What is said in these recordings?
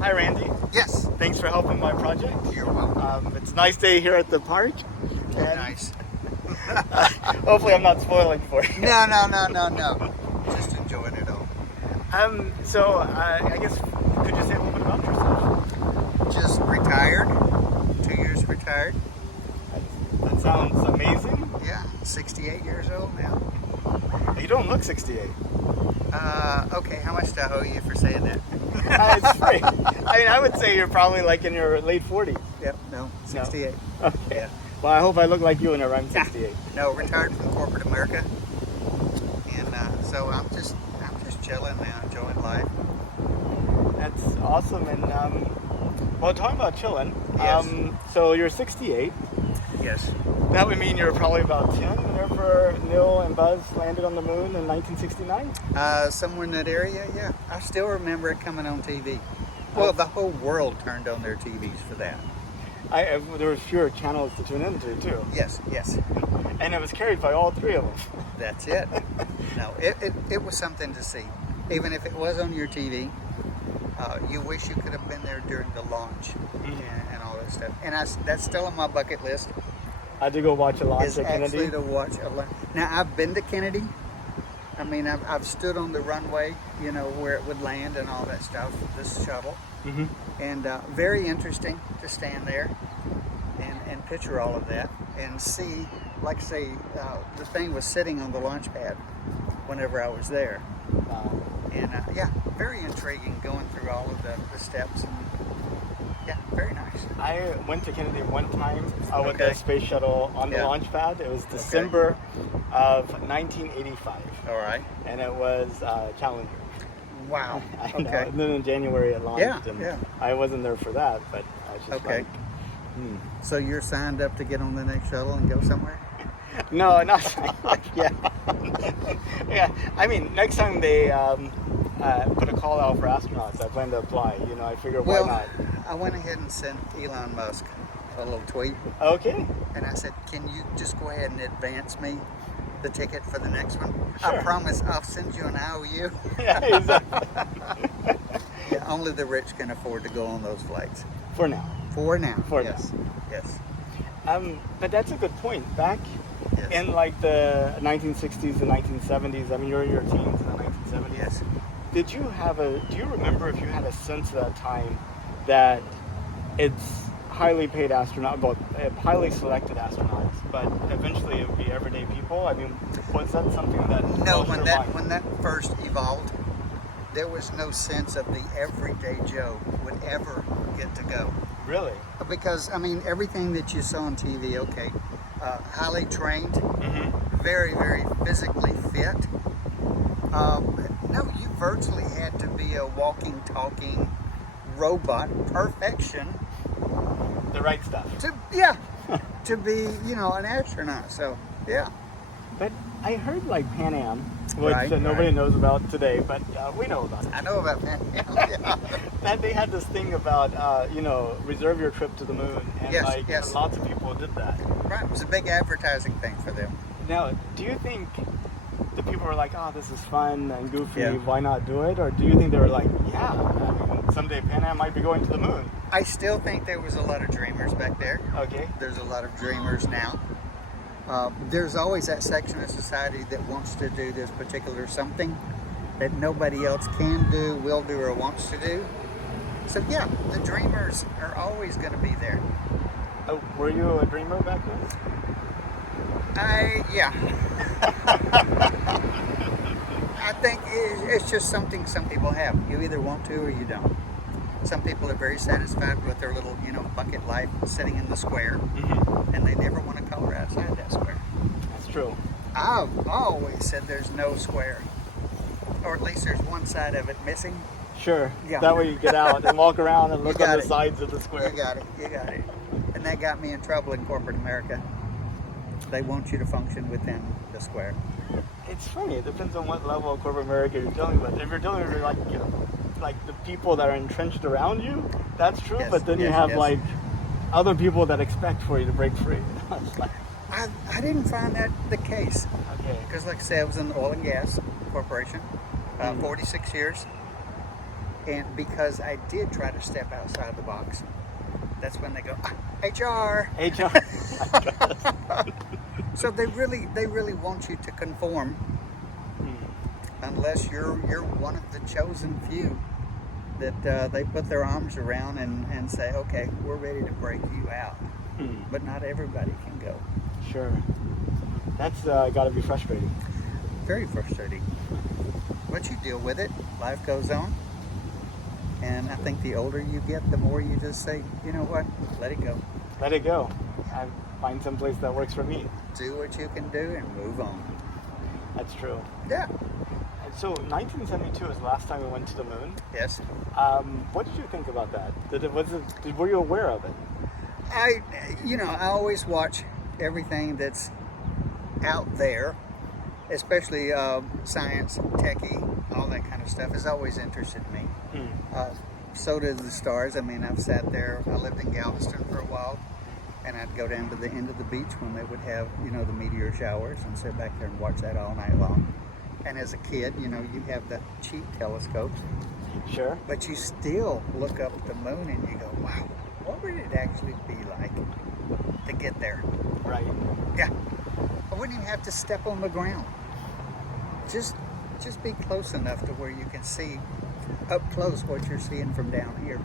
Hi, Randy. Yes. Thanks for helping my project. You're welcome. It's a nice day here at the park. Very nice. Hopefully I'm not spoiling for you. No. Just enjoying it all. I guess, could you say a little bit about yourself? Just retired. 2 years retired. That sounds amazing. Yeah. 68 years old now. You don't look 68. Okay, how much do I owe you for saying that? It's free. I mean, I would say you're probably like in your late 40s. Yep, no, 68. Okay. Yeah. Well, I hope I look like you when I'm 68. No, retired from corporate America. And so I'm just chilling now, enjoying life. That's awesome. And well, talking about chilling. Yes. So you're 68. Yes. That would mean you're probably about 10 whenever Neil and Buzz landed on the moon in 1969? Somewhere in that area, yeah. I still remember it coming on TV. Well, the whole world turned on their TVs for that. There were fewer channels to tune into, too. Yes. And it was carried by all three of them. That's it. No, it was something to see. Even if it was on your TV, you wish you could have been there during the launch and all that stuff. And that's still on my bucket list. I had to go watch a launch Is at Kennedy. actually to watch a launch. Now, I've been to Kennedy. I mean, I've stood on the runway, where it would land and all that stuff, this shuttle. Mm-hmm. And very interesting to stand there and picture all of that and see, like say, the thing was sitting on the launch pad whenever I was there. And yeah, very intriguing going through all of the steps. And yeah, very nice. I went to Kennedy one time with Okay. the space shuttle on the launch pad. It was December of 1985. All right. And it was Challenger. Wow. I know. Okay. And then in January it launched. Yeah. I wasn't there for that, but I was just Okay. like, So you're signed up to get on the next shuttle and go somewhere? No, not yeah. Yeah, I mean, next time they put a call out for astronauts, I plan to apply. I figure why not? I went ahead and sent Elon Musk a little tweet, Okay. and I said, "Can you just go ahead and advance me the ticket for the next one? Sure. I promise I'll send you an IOU." Yeah, exactly. Yeah, only the rich can afford to go on those flights. For now. For now. For yes. Yes. But that's a good point. Back Yes. in like the 1960s and 1970s, I mean, you're in your teens in the 1970s. Yes. Do you remember if you had a sense at that time that it's highly paid astronauts, well, highly selected astronauts, but eventually it would be everyday people? I mean, was that something that No, crossed your mind? when that first evolved, there was no sense of the everyday Joe would ever get to go. Really? Because, I mean, everything that you saw on TV, okay, highly trained, Mm-hmm. very, very physically fit. No, you virtually had to be a walking, talking robot, perfection, The right stuff. to be, an astronaut. So, yeah. But I heard like Pan Am, which Right, nobody right. knows about today, but we know about it. I know about that. Yeah. That they had this thing about, reserve your trip to the moon, and Yes. lots of people did that. Right, it was a big advertising thing for them. Now, do you think the people were like, "Oh, this is fun and goofy, Yeah. why not do it?" Or do you think they were like, "Yeah, I mean, someday Pan Am might be going to the moon"? I still think there was a lot of dreamers back there. Okay. There's a lot of dreamers now. There's always that section of society that wants to do this particular something that nobody else can do, will do, or wants to do. So yeah, the dreamers are always going to be there. Oh, were you a dreamer back then? Yeah. I think it's just something some people have. You either want to or you don't. Some people are very satisfied with their little, bucket life sitting in the square, Mm-hmm. and they never want to color outside that square. That's true. I've always said there's no square, or at least there's one side of it missing. Sure. Yeah. That way you get out and walk around and look got on the it. sides of the square. You got it. And that got me in trouble in corporate America. They want you to function within the square. It's funny. It depends on what level of corporate America you're dealing with. If you're dealing with like the people that are entrenched around you, that's true. Yes, But then you yes, have yes. like other people that expect for you to break free. It's like, I didn't find that the case. okay. Because like I said, I was in the oil and gas corporation, 46 years. And because I did try to step outside the box, that's when they go, HR. HR. So they really want you to conform, unless you're one of the chosen few that they put their arms around and say, okay, we're ready to break you out. But not everybody can go. Sure. That's got to be frustrating. Very frustrating. But you deal with it. Life goes on. And I think the older you get, the more you just say, you know what, let it go. Let it go. I find some place that works for me. Do what you can do and move on. That's true. Yeah. So 1972 was the last time we went to the moon. Yes. What did you think about that? Were you aware of it? I always watch everything that's out there, especially science, techie, all that kind of stuff has always interested me. So did the stars. I mean, I've sat there. I lived in Galveston for a while, and I'd go down to the end of the beach when they would have, the meteor showers, and sit back there and watch that all night long. And as a kid, you have the cheap telescopes. Sure. But you still look up at the moon and you go, wow, what would it actually be like to get there? Right. Yeah. I wouldn't even have to step on the ground. Just be close enough to where you can see up close what you're seeing from down here.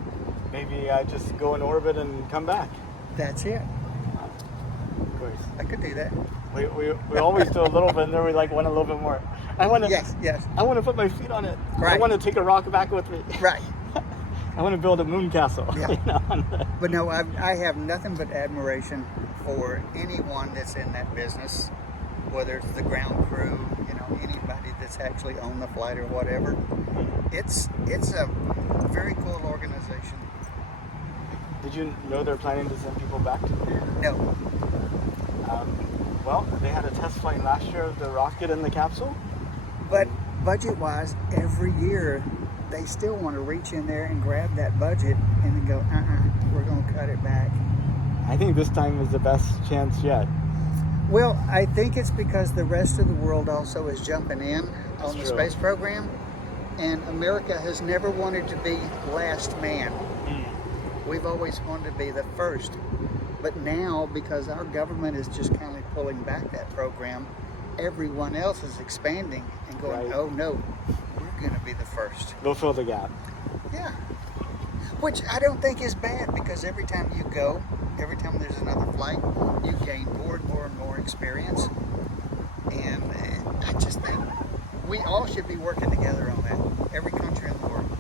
Maybe I just go in orbit and come back. That's it. Of course. I could do that. We always do a little bit, and then we want a little bit more. I want to. Yes. I want to put my feet on it. Right. I want to take a rock back with me. Right. I want to build a moon castle. Yeah. But no, I have nothing but admiration for anyone that's in that business, whether it's the ground crew, anybody that's actually on the flight or whatever. It's a very cool organization. Did you know they're planning to send people back to the moon? No. Well, they had a test flight last year of the rocket and the capsule. But budget-wise, every year they still want to reach in there and grab that budget and then go, we're going to cut it back. I think this time is the best chance yet. Well, I think it's because the rest of the world also is jumping in on the true. space program, and America has never wanted to be last man. We've always wanted to be the first. But now, because our government is just kind of pulling back that program, everyone else is expanding and going, Right. oh no, we're going to be the first. They'll fill the gap. Yeah. Which I don't think is bad, because every time you go, every time there's another flight, you gain more and more experience. And I just think we all should be working together on that. Every country in the world.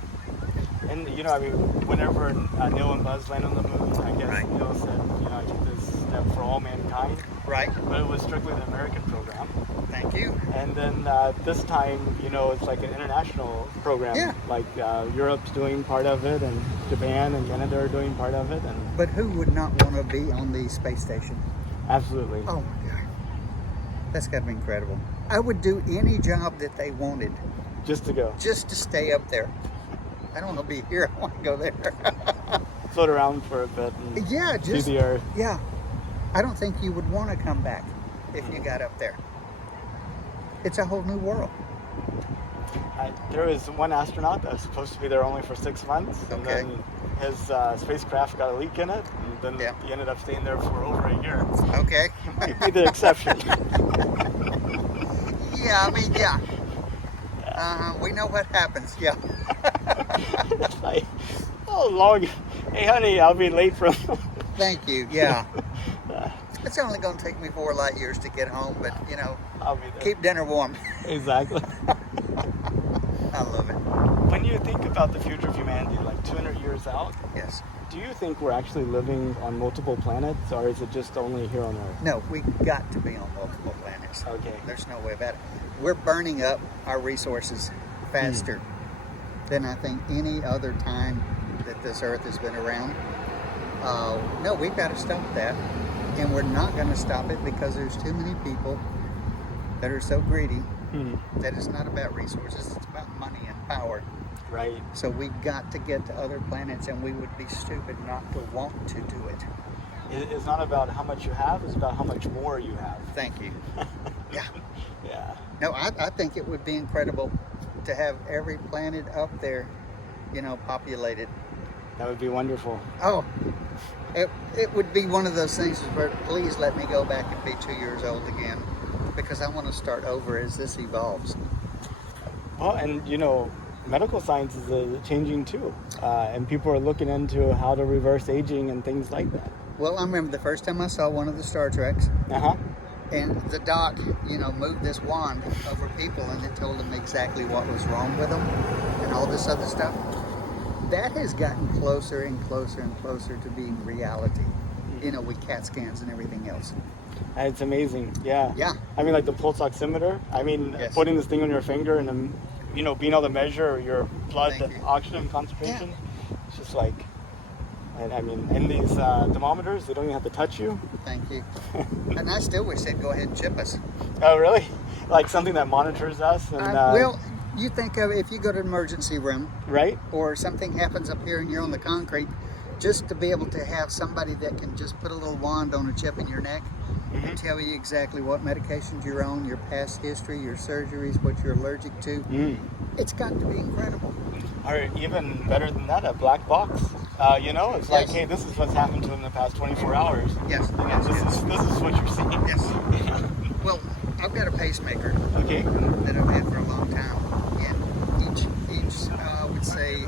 And whenever Neil and Buzz land on the moon, I guess Right. Neil said, I took this step for all mankind. Right. But it was strictly the American program. Thank you. And then this time, it's like an international program. Yeah. Like Europe's doing part of it, and Japan and Canada are doing part of it. And But who would not want to be on the space station? absolutely. Oh my God. That's got to be incredible. I would do any job that they wanted Just to go. just to stay up there. I don't want to be here. I want to go there. Float around for a bit and Yeah, see just the Earth. yeah. I don't think you would want to come back if you got up there. It's a whole new world. There was one astronaut that was supposed to be there only for 6 months, and Okay. then his spacecraft got a leak in it, and then Yeah. he ended up staying there for over a year. Okay. He might be the exception. Yeah, I mean, yeah. We know what happens. Yeah. It's like, oh, long. Hey, honey, I'll be late from. Thank you. Yeah. It's only going to take me 4 light years to get home, but I'll be there. keep dinner warm. Exactly. I love it. When you think about the future of humanity, like 200 years out, Yes. do you think we're actually living on multiple planets, or is it just only here on Earth? No, we got to be on multiple planets. Okay. There's no way about it. We're burning up our resources faster than I think any other time that this Earth has been around. No, we've got to stop that. And we're not going to stop it because there's too many people that are so greedy that it's not about resources, it's about money and power. Right. So we got to get to other planets, and we would be stupid not to want to do it. It's not about how much you have, it's about how much more you have. Thank you. Yeah. Yeah. No, I think it would be incredible to have every planet up there populated. That would be wonderful. Oh, it would be one of those things where please let me go back and be 2 years old again, because I want to start over as this evolves. Well, and medical science is changing too, and people are looking into how to reverse aging and things like that. Well, I remember the first time I saw one of the Star Treks, and the doc, moved this wand over people, and it told them exactly what was wrong with them, and all this other stuff. That has gotten closer and closer and closer to being reality, with CAT scans and everything else. It's amazing, yeah. Yeah. I mean, like the pulse oximeter. I mean, Yes. putting this thing on your finger and then, being able to measure your blood oxygen concentration. Yeah. It's just like, and these thermometers, they don't even have to touch you. Thank you. And I still wish they'd go ahead and chip us. Oh, really? Like something that monitors us? And, well, you think of if you go to an emergency room, right? Or something happens up here and you're on the concrete, just to be able to have somebody that can just put a little wand on a chip in your neck and tell you exactly what medications you're on, your past history, your surgeries, what you're allergic to. It's got to be incredible. Or even better than that, a black box. It's like, hey, this is what's happened to them in the past 24 hours. Yes. This is what you're seeing. Yes. Well, I've got a pacemaker. Okay. That I've had for a long time, and each I would say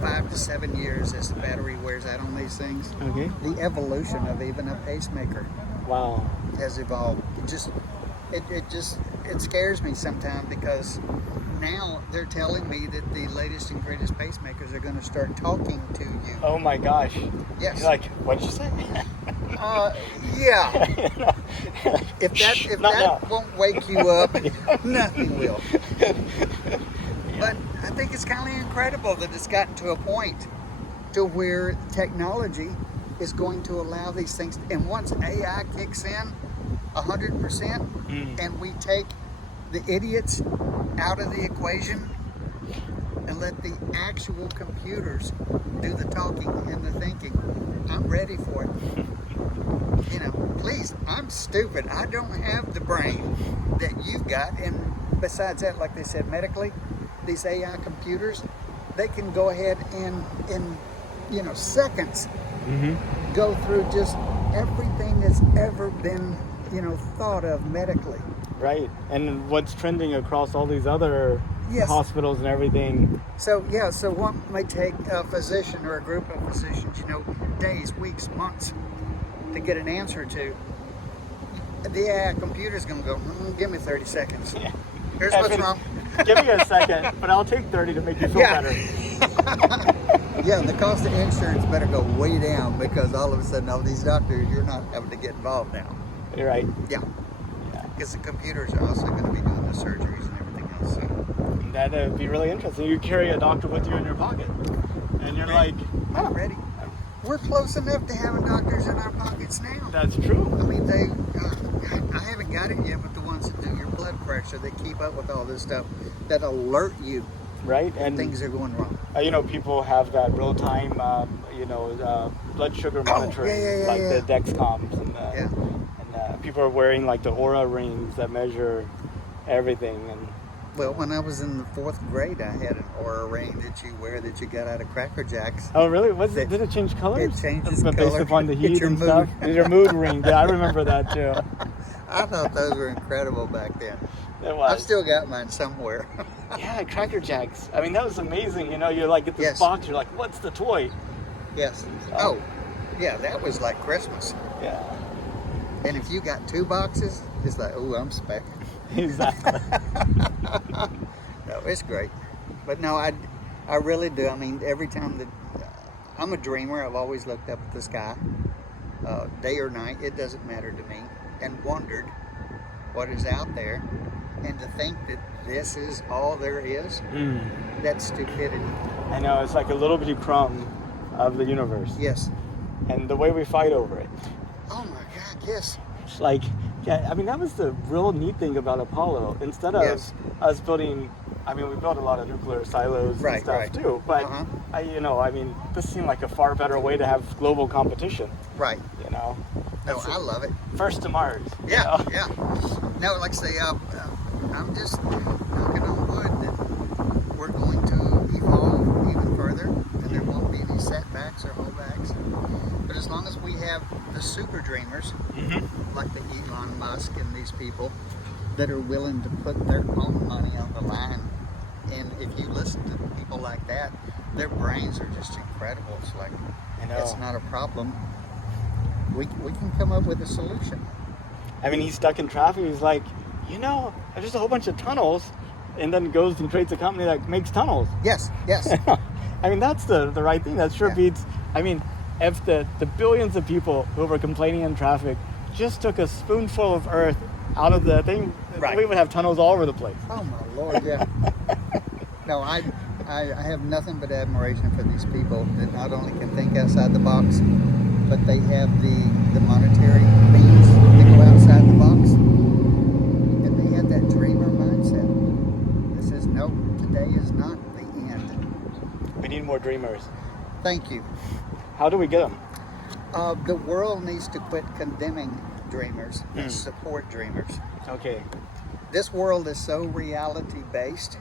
5 to 7 years as the battery wears out on these things. Okay. The evolution of even a pacemaker. Wow. Has evolved. It scares me sometimes, because now they're telling me that the latest and greatest pacemakers are going to start talking to you. Oh my gosh. Yes. You're like, what'd you say? Yeah. If that won't wake you up, nothing will. But I think it's kind of incredible that it's gotten to a point to where technology is going to allow these things. And once AI kicks in 100%, and we take the idiots out of the equation and let the actual computers do the talking and the thinking, I'm ready for it. Please, I'm stupid. I don't have the brain that you've got. And besides that, like they said, medically, these AI computers, they can go ahead and in seconds go through just everything that's ever been thought of medically. Right. And what's trending across all these other hospitals and everything. So what may take a physician or a group of physicians, days, weeks, months to get an answer to, the AI computer's going to go, give me 30 seconds. Yeah. Here's what's wrong. Give me a second, but I'll take 30 to make you feel better. Yeah, the cost of insurance better go way down, because all of a sudden, all these doctors, you're not having to get involved now. You're right. Yeah. Because the computers are also going to be doing the surgeries and everything else. So. That'd be really interesting. You carry a doctor with you in your pocket, and you're like, I'm ready. We're close enough to having doctors in our pockets now. That's true. I mean, I haven't got it yet, but the ones that do your blood pressure, they keep up with all this stuff, that alert you. Right, and things are going wrong. People have that real-time, blood sugar monitoring, the Dexcoms, and people are wearing like the Aura rings that measure everything. And well, when I was in the 4th grade, I had an Aura ring that you wear that you got out of Cracker Jacks. Oh, really? Did it change colors? It changes based color. upon the heat and mood. stuff. It's your mood ring. Yeah, I remember that too. I thought those were incredible back then. It was. I've still got mine somewhere. Yeah, Cracker Jacks. I mean, that was amazing. You're like, get this box, you're like, what's the toy? Yes. Oh, yeah, that was like Christmas. Yeah. And if you got 2 boxes, it's like, oh, I'm spec. Exactly. No, it's great. But no, I really do. I mean, every time that I'm a dreamer, I've always looked up at the sky, day or night, it doesn't matter to me, and wondered what is out there. And to think that this is all there is, that's stupidity. I know, it's like a little bitty crumb of the universe. Yes. And the way we fight over it. Oh my God, yes. It's like, I mean, that was the real neat thing about Apollo. Instead of us building, we built a lot of nuclear silos and stuff too, but this seemed like a far better way to have global competition. Right. No, I love it. First to Mars. Yeah, yeah. No, like I say, I'm just knocking on wood that we're going to evolve even there won't be any setbacks or holdbacks. But as long as we have the super dreamers, like the Elon Musk and these people that are willing to put their own money on the line, and if you listen to people like that, their brains are just incredible. It's like, I know. it's not a problem. We can come up with a solution. I mean, he's stuck in traffic. He's like, there's just a whole bunch of tunnels, and then goes and creates a company that makes tunnels. Yes, yes. I mean, that's the right thing. That sure Yeah. beats. I mean, if the billions of people who were complaining in traffic just took a spoonful of earth out of the thing, Right. we would have tunnels all over the place. Oh my Lord, yeah. No, I have nothing but admiration for these people that not only can think outside the box, but they have the monetary means to go outside the box. And they have that dreamer mindset. That says, no, today is not the end. We need more dreamers. Thank you. How do we get them? The world needs to quit condemning dreamers and support dreamers. Okay. This world is so reality based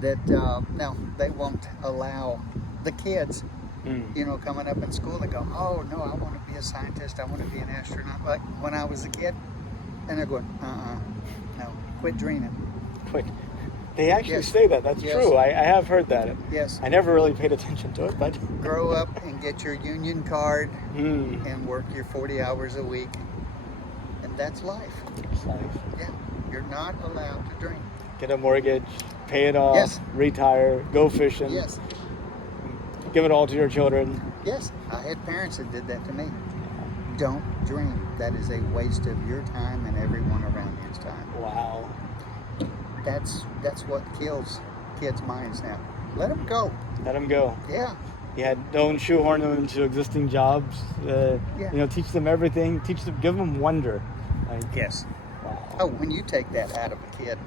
that now they won't allow the kids, coming up in school, they go, oh no, I want to be a scientist, I want to be an astronaut, like when I was a kid. And they're going, no, quit dreaming. Quit. They actually Yes. say that. That's Yes. true. I have heard that. Yes. I never really paid attention to it, but Grow up and get your union card mm, and work your 40 hours a week. And that's life. it's life. Yeah. You're not allowed to dream. Get a mortgage, pay it off, Yes. retire, go fishing, Yes. give it all to your children. Yes. I had parents that did that to me. Don't dream. That is a waste of your time and everyone around you's time. Wow. That's what kills kids' minds now. Let them go. Let them go. Yeah. Yeah, don't shoehorn them into existing jobs. Yeah. Teach them everything. Give them wonder. Like, Yes. wow. Oh, when you take that out of a kid,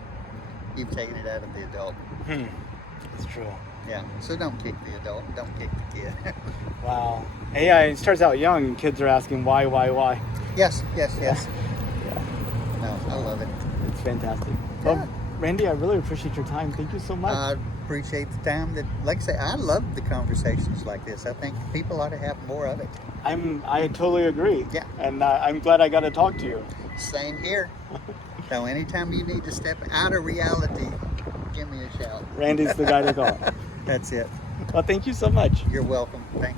you've taken it out of the adult. It's true. Yeah. So don't kick the adult. Don't kick the kid. Wow. AI, it starts out young, and kids are asking why. Yes. Yes. Yes. Yeah, No, I love it. it's fantastic. Yeah. Well, Randy, I really appreciate your time. Thank you so much. I appreciate the time that, like I say, I love the conversations like this. I think people ought to have more of it. I totally agree. Yeah. And I'm glad I got to talk to you. Same here. So anytime you need to step out of reality, give me a shout. Randy's the guy to call. That's it. Well, thank you so much. You're welcome. Thank you.